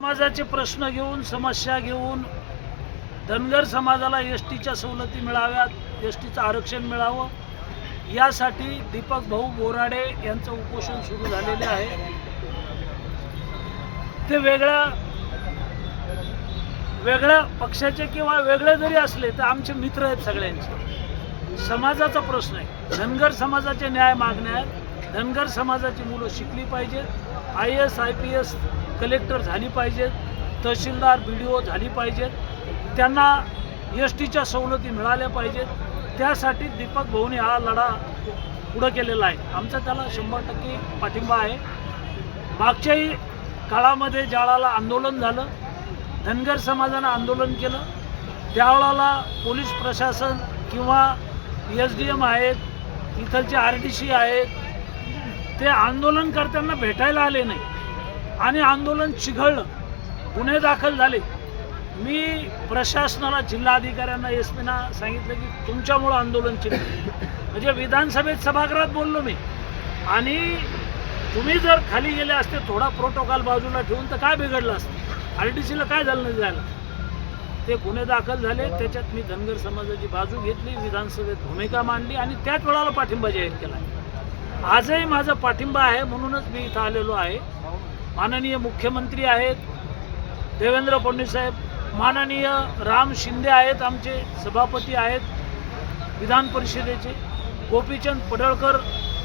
समाजाचे प्रश्न घेऊन समस्या घेऊन धनगर समाजाला एस टीच्या सवलती मिळाव्यात एस टीचं आरक्षण मिळावं यासाठी दीपक भाऊ बोराडे यांचं उपोषण सुरू झालेले आहे. ते वेगळ्या वेगळ्या पक्षाचे किंवा वेगळे जरी असले तर आमचे मित्र आहेत सगळ्यांचे. समाजाचा प्रश्न आहे. धनगर समाजाचे न्याय मागण्या आहेत. धनगर समाजाची मुलं शिकली पाहिजेत. I S I P S collector झाली पाहिजेत तहसीलदार बी डी ओ झाली पाहिजेत त्यांना एस टीच्या सवलती मिळाल्या पाहिजेत. त्यासाठी दीपक भाऊने हा लढा पुढं केलेला आहे. आमचा त्याला शंभर टक्के पाठिंबा आहे. मागच्याही काळामध्ये ज्याळाला आंदोलन झालं धनगर समाजानं आंदोलन केलं त्यावेळेला पोलीस प्रशासन किंवा एस डी एम आहेत इथलचे आर डी सी आहेत ते आंदोलनकर्त्यांना भेटायला आले नाही. आणि आंदोलन चिघळलं. गुन्हे दाखल झाले. मी प्रशासनाला जिल्हाधिकाऱ्यांना एस पीना सांगितलं की तुमच्यामुळं आंदोलन चिघळलं. म्हणजे विधानसभेत सभागृहात बोललो मी. आणि तुम्ही जर खाली गेले असते थोडा प्रोटोकॉल बाजूला ठेवून तर काय बिघडलं असतं? आर डी सीला काय झालं नाही जायला ते गुन्हे दाखल झाले. त्याच्यात मी धनगर समाजाची बाजू घेतली विधानसभेत भूमिका मांडली आणि त्याच वेळाला पाठिंबा जाहीर केला. आजही माझा पाठिंबा आहे म्हणूनच मी इथं आलेलो आहे. माननीय मुख्यमंत्री आहेत. देवेंद्र फडणवीससाहेब माननीय राम शिंदे आहेत आमचे सभापती आहेत. विधान परिषदेचे गोपीचंद पडळकर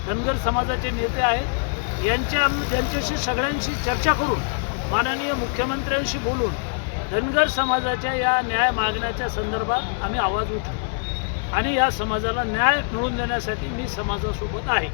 धनगर समाजाचे नेते आहेत. यांच्या यांच्याशी सगळ्यांशी चर्चा करून माननीय मुख्यमंत्र्यांशी बोलून धनगर समाजाच्या या न्याय मागण्याच्या संदर्भात आम्ही आवाज उठवू. आणि या समाजाला न्याय मिळवून देण्यासाठी मी समाजासोबत आहे.